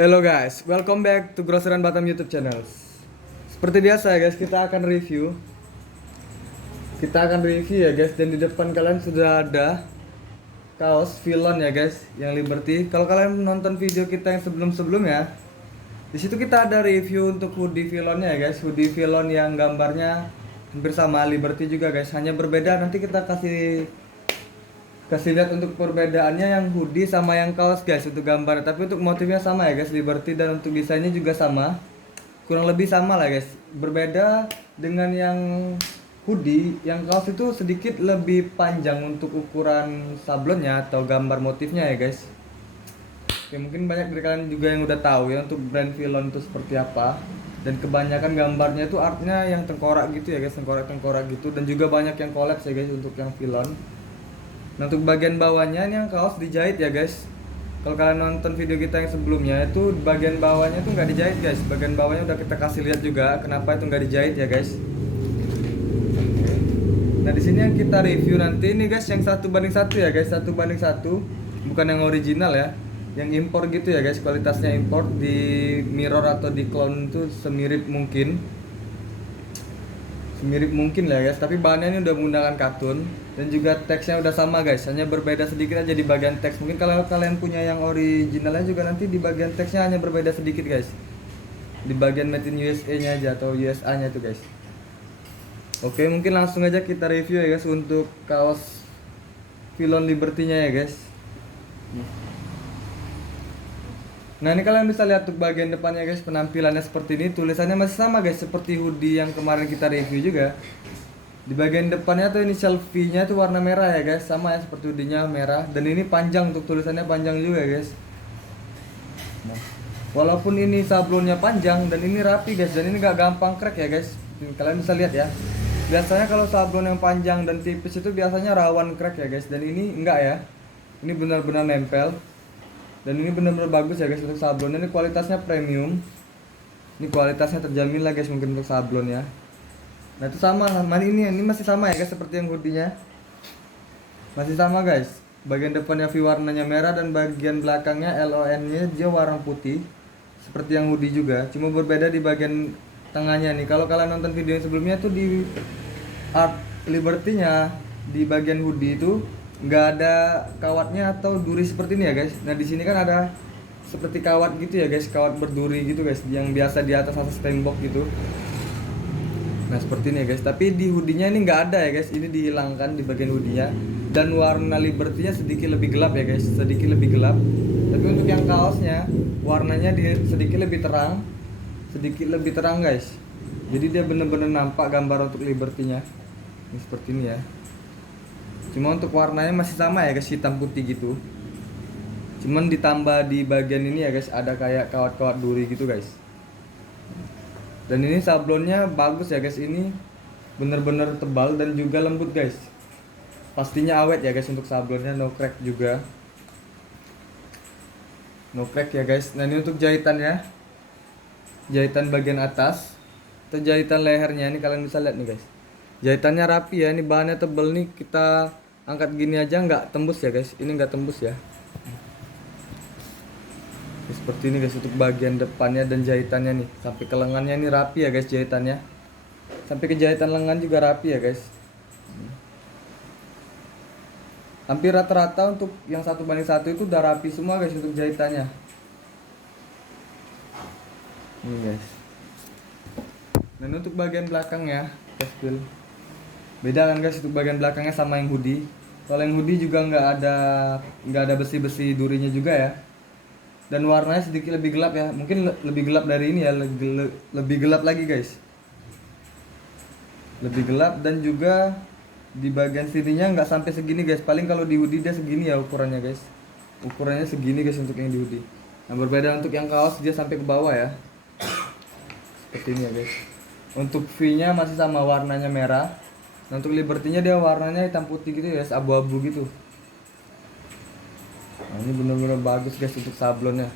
Hello guys, welcome back to Groceran Batam YouTube channel. Seperti biasa ya guys, kita akan review. Ya guys, dan di depan kalian sudah ada kaos Vilon ya guys, yang Liberty. Kalau kalian nonton video kita yang sebelum-sebelumnya, di situ kita ada review untuk hoodie Vilonnya ya guys, hoodie Vilon yang gambarnya hampir sama Liberty juga guys, hanya berbeda. Nanti kita kasih lihat untuk perbedaannya yang hoodie sama yang kaos guys untuk gambar, tapi untuk motifnya sama ya guys, Liberty, dan untuk desainnya juga sama, kurang lebih sama lah guys. Berbeda dengan yang hoodie, yang kaos itu sedikit lebih panjang untuk ukuran sablonnya atau gambar motifnya ya guys. Ya mungkin banyak dari kalian juga yang udah tahu ya untuk brand Vilon itu seperti apa, dan kebanyakan gambarnya itu artnya yang tengkorak gitu ya guys, tengkorak gitu, dan juga banyak yang collapse ya guys untuk yang Vilon. Nah, untuk bagian bawahnya ini yang kaos dijahit ya guys. Kalau kalian nonton video kita yang sebelumnya itu bagian bawahnya tuh nggak dijahit guys. Bagian bawahnya udah kita kasih lihat juga kenapa itu nggak dijahit ya guys. Oke. Nah di sini yang kita review nanti ini guys yang 1:1 ya guys, 1:1, bukan yang original ya, yang impor gitu ya guys, kualitasnya impor. Di mirror atau di clone itu semirip mungkin lah guys, tapi bahannya ini udah menggunakan katun, dan juga teksnya udah sama guys, hanya berbeda sedikit aja di bagian teks. Mungkin kalau kalian punya yang originalnya juga nanti di bagian teksnya hanya berbeda sedikit guys, di bagian made in USA nya aja atau USA nya tuh guys. Oke, mungkin langsung aja kita review ya guys untuk kaos Vilon Liberty nya ya guys. Nah ini kalian bisa lihat untuk bagian depannya guys, penampilannya seperti ini. Tulisannya masih sama guys, seperti hoodie yang kemarin kita review juga. Di bagian depannya tuh inisial V nya tuh warna merah ya guys, sama ya seperti hoodie-nya merah. Dan ini panjang, untuk tulisannya panjang juga guys. Nah, walaupun ini sablonnya panjang dan ini rapi guys, dan ini gak gampang crack ya guys. Kalian bisa lihat ya, biasanya kalau sablon yang panjang dan tipis itu biasanya rawan crack ya guys, dan ini enggak ya. Ini benar-benar nempel. Dan ini benar-benar bagus ya guys untuk sablonnya. Ini kualitasnya premium. Ini kualitasnya terjamin lah guys mungkin untuk sablon ya. Nah itu sama, ini masih sama ya guys seperti yang hoodie-nya. Masih sama guys. Bagian depannya V warnanya merah, dan bagian belakangnya LON-nya dia warna putih. Seperti yang hoodie juga, cuma berbeda di bagian tengahnya nih. Kalau kalian nonton video yang sebelumnya tuh di art Liberty-nya, di bagian hoodie itu nggak ada kawatnya atau duri seperti ini ya guys. Nah di sini kan ada seperti kawat gitu ya guys, kawat berduri gitu guys, yang biasa di atas tembok gitu. Nah seperti ini ya guys, tapi di hoodie-nya ini nggak ada ya guys, ini dihilangkan di bagian hoodie-nya. Dan warna Liberty-nya sedikit lebih gelap ya guys, sedikit lebih gelap. Tapi untuk yang kaosnya warnanya sedikit lebih terang guys. Jadi dia bener-bener nampak gambar untuk Liberty-nya. Ini seperti ini ya. Cuma untuk warnanya masih sama ya guys, hitam putih gitu. Cuman ditambah di bagian ini ya guys, ada kayak kawat-kawat duri gitu guys. Dan ini sablonnya bagus ya guys, ini bener-bener tebal dan juga lembut guys. Pastinya awet ya guys untuk sablonnya, no crack juga. No crack ya guys. Nah ini untuk jahitannya, jahitan bagian atas atau jahitan lehernya, ini kalian bisa lihat nih guys. Jahitannya rapi ya, ini bahannya tebel nih, kita angkat gini aja nggak tembus ya guys, ini nggak tembus ya. Seperti ini guys untuk bagian depannya dan jahitannya nih, sampai ke lengannya ini rapi ya guys jahitannya, sampai ke jahitan lengan juga rapi ya guys. Hampir rata-rata untuk yang 1:1 itu udah rapi semua guys untuk jahitannya. Ini guys. Dan untuk bagian belakangnya guys, beda kan guys untuk bagian belakangnya sama yang hoodie. Kalau yang hoodie juga nggak ada besi-besi durinya juga ya. Dan warnanya sedikit lebih gelap ya, mungkin lebih gelap dari ini ya, lebih gelap lagi guys. Lebih gelap, dan juga di bagian sininya nggak sampai segini guys. Paling kalau di hoodie dia segini ya ukurannya guys. Ukurannya segini guys untuk yang di hoodie. Nah berbeda untuk yang kaos, dia sampai ke bawah ya. Seperti ini ya guys. Untuk V-nya masih sama warnanya merah. Nah, untuk Liberty-nya dia warnanya hitam putih gitu ya, abu-abu gitu. Nah, ini benar-benar bagus guys untuk sablonnya.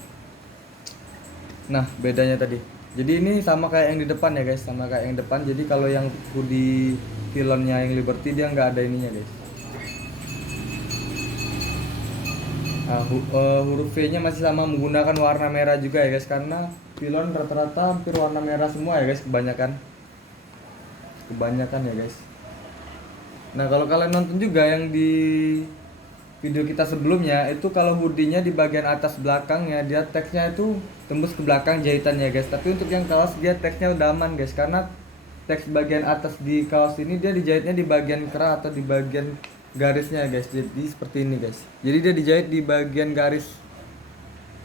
Nah, bedanya tadi. Jadi ini sama kayak yang di depan ya guys, sama kayak yang depan. Jadi kalau yang hoodie Vilonnya yang Liberty dia nggak ada ininya guys. Huruf V nya masih sama menggunakan warna merah juga ya guys, karena filon rata-rata hampir warna merah semua ya guys, kebanyakan ya guys. Nah kalau kalian nonton juga yang di video kita sebelumnya itu, kalau hoodie-nya di bagian atas belakangnya dia teksnya itu tembus ke belakang jahitannya guys, tapi untuk yang kaos dia teksnya udah aman guys, karena teks bagian atas di kaos ini dia dijahitnya di bagian kerah atau di bagian garisnya guys, jadi seperti ini guys, jadi dia dijahit di bagian garis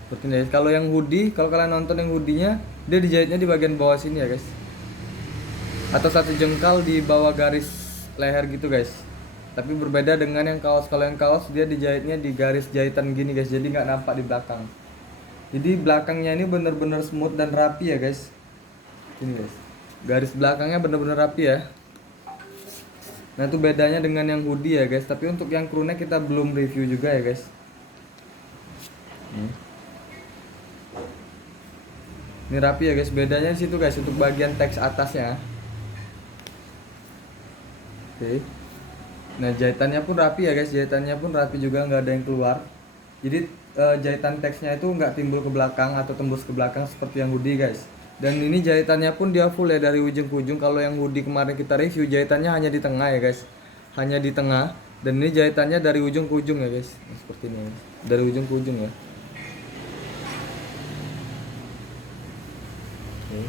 seperti ini guys. Kalau yang hoodie, kalau kalian nonton yang hoodie-nya dia dijahitnya di bagian bawah sini ya guys, atau satu jengkal di bawah garis leher gitu guys. Tapi berbeda dengan yang kaos, kalau yang kaos dia dijahitnya di garis jahitan gini guys, jadi nggak nampak di belakang. Jadi belakangnya ini bener-bener smooth dan rapi ya guys, ini guys, garis belakangnya bener-bener rapi ya. Nah itu bedanya dengan yang hoodie ya guys, tapi untuk yang crew neck kita belum review juga ya guys. Ini rapi ya guys, bedanya di situ guys untuk bagian teks atasnya. Oke. Nah jahitannya pun rapi ya guys, jahitannya pun rapi juga, nggak ada yang keluar. Jadi jahitan teksnya itu nggak timbul ke belakang atau tembus ke belakang seperti yang hoodie guys. Dan ini jahitannya pun dia full ya dari ujung ke ujung. Kalau yang hoodie kemarin kita review jahitannya hanya di tengah ya guys, hanya di tengah. Dan ini jahitannya dari ujung ke ujung ya guys, seperti ini guys. Dari ujung ke ujung ya. Oke.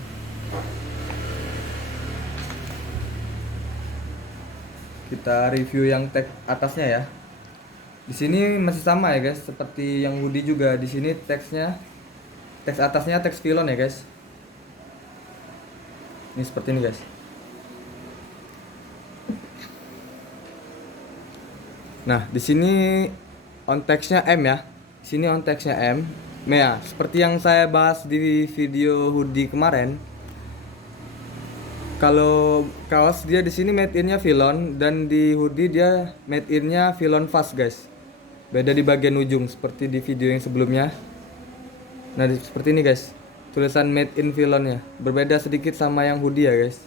Kita review yang tag atasnya ya. Di sini masih sama ya guys, seperti yang hoodie juga. Di sini teksnya, teks atasnya teks filon ya guys. Ini seperti ini guys. Nah, di sini on text-nya M ya. Di sini on text-nya M. Nah, ya, seperti yang saya bahas di video hoodie kemarin. Kalau kaos dia di sini made in-nya filon, dan di hoodie dia made in-nya filon fast guys. Beda di bagian ujung seperti di video yang sebelumnya. Nah, seperti ini guys. Tulisan made in filonnya. Berbeda sedikit sama yang hoodie ya guys.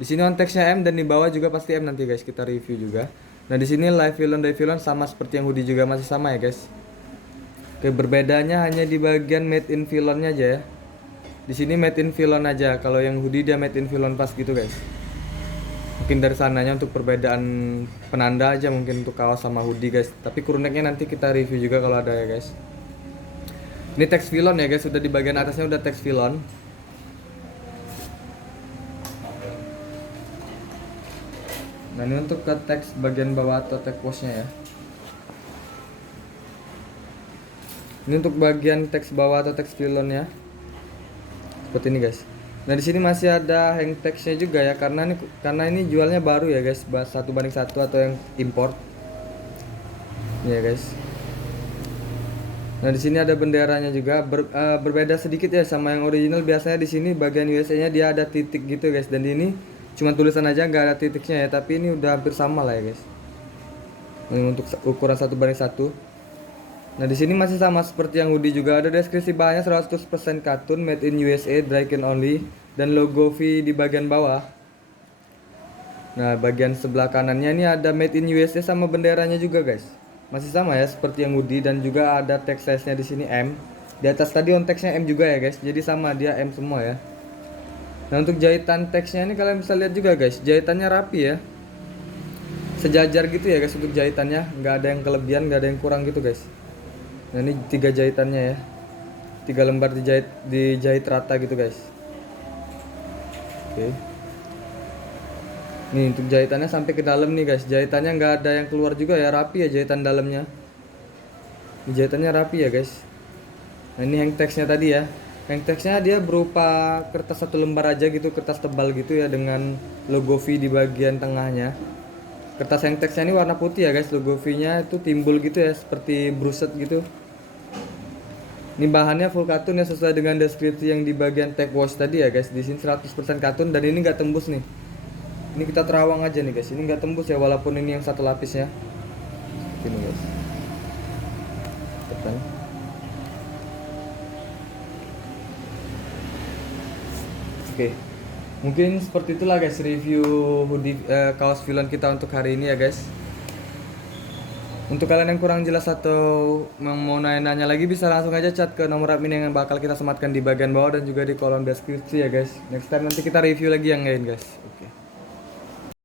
Di sini on text-nya M dan di bawah juga pasti M nanti guys, kita review juga. Nah, di sini live filon dari filon sama seperti yang hoodie juga, masih sama ya guys. Oke, berbedanya hanya di bagian made in filonnya aja ya. Di sini made in filon aja, kalau yang hoodie dia made in filon pas gitu guys. Mungkin dari sananya untuk perbedaan penanda aja mungkin untuk kaos sama hoodie guys. Tapi crew neck-nya nanti kita review juga kalau ada ya guys. Ini teks filon ya guys, sudah di bagian atasnya udah teks filon. Nah ini untuk ke teks bagian bawah atau teks wash-nya ya. Ini untuk bagian teks bawah atau teks filonnya. Seperti ini guys. Nah di sini masih ada hang text-nya juga ya, karena ini jualnya baru ya guys, 1:1 atau yang import. Ini ya guys. Nah di sini ada benderanya juga, berbeda sedikit ya sama yang original. Biasanya di sini bagian USA-nya dia ada titik gitu guys, dan ini cuma tulisan aja nggak ada titiknya ya, tapi ini udah hampir sama lah ya guys. Ini untuk ukuran 1:1. Nah di sini masih sama seperti yang hoodie juga, ada deskripsi bahannya 100% katun, made in USA, dry clean only, dan logo V di bagian bawah. Nah bagian sebelah kanannya ini ada made in USA sama benderanya juga guys. Masih sama ya seperti yang hoodie, dan juga ada text size-nya di sini M. Di atas tadi on text-nya M juga ya guys, jadi sama dia M semua ya. Nah untuk jahitan teksnya ini kalian bisa lihat juga guys, jahitannya rapi ya, sejajar gitu ya guys untuk jahitannya, nggak ada yang kelebihan, nggak ada yang kurang gitu guys. Nah ini 3 jahitannya ya, 3 lembar dijahit rata gitu guys. Oke. Nih untuk jahitannya sampai ke dalam nih guys, jahitannya nggak ada yang keluar juga ya, rapi ya jahitan dalamnya. Ini jahitannya rapi ya guys. Nah ini hang text-nya tadi ya. Hang text-nya dia berupa kertas 1 lembar aja gitu, kertas tebal gitu ya, dengan logo V di bagian tengahnya. Kertas hang text-nya ini warna putih ya guys, logo V-nya itu timbul gitu ya, seperti bruset gitu. Ini bahannya full katun ya, sesuai dengan deskripsi yang di bagian tag wash tadi ya guys. Di sini 100% katun, dan ini nggak tembus nih. Ini kita terawang aja nih guys, ini nggak tembus ya, walaupun ini yang 1 lapisnya. Ini guys. Tekan. Oke. Mungkin seperti itulah guys review hoodie kaos filon kita untuk hari ini ya guys. Untuk kalian yang kurang jelas atau mau nanya-nanya lagi bisa langsung aja chat ke nomor admin yang bakal kita sematkan di bagian bawah dan juga di kolom deskripsi ya guys. Next time nanti kita review lagi yang lain guys.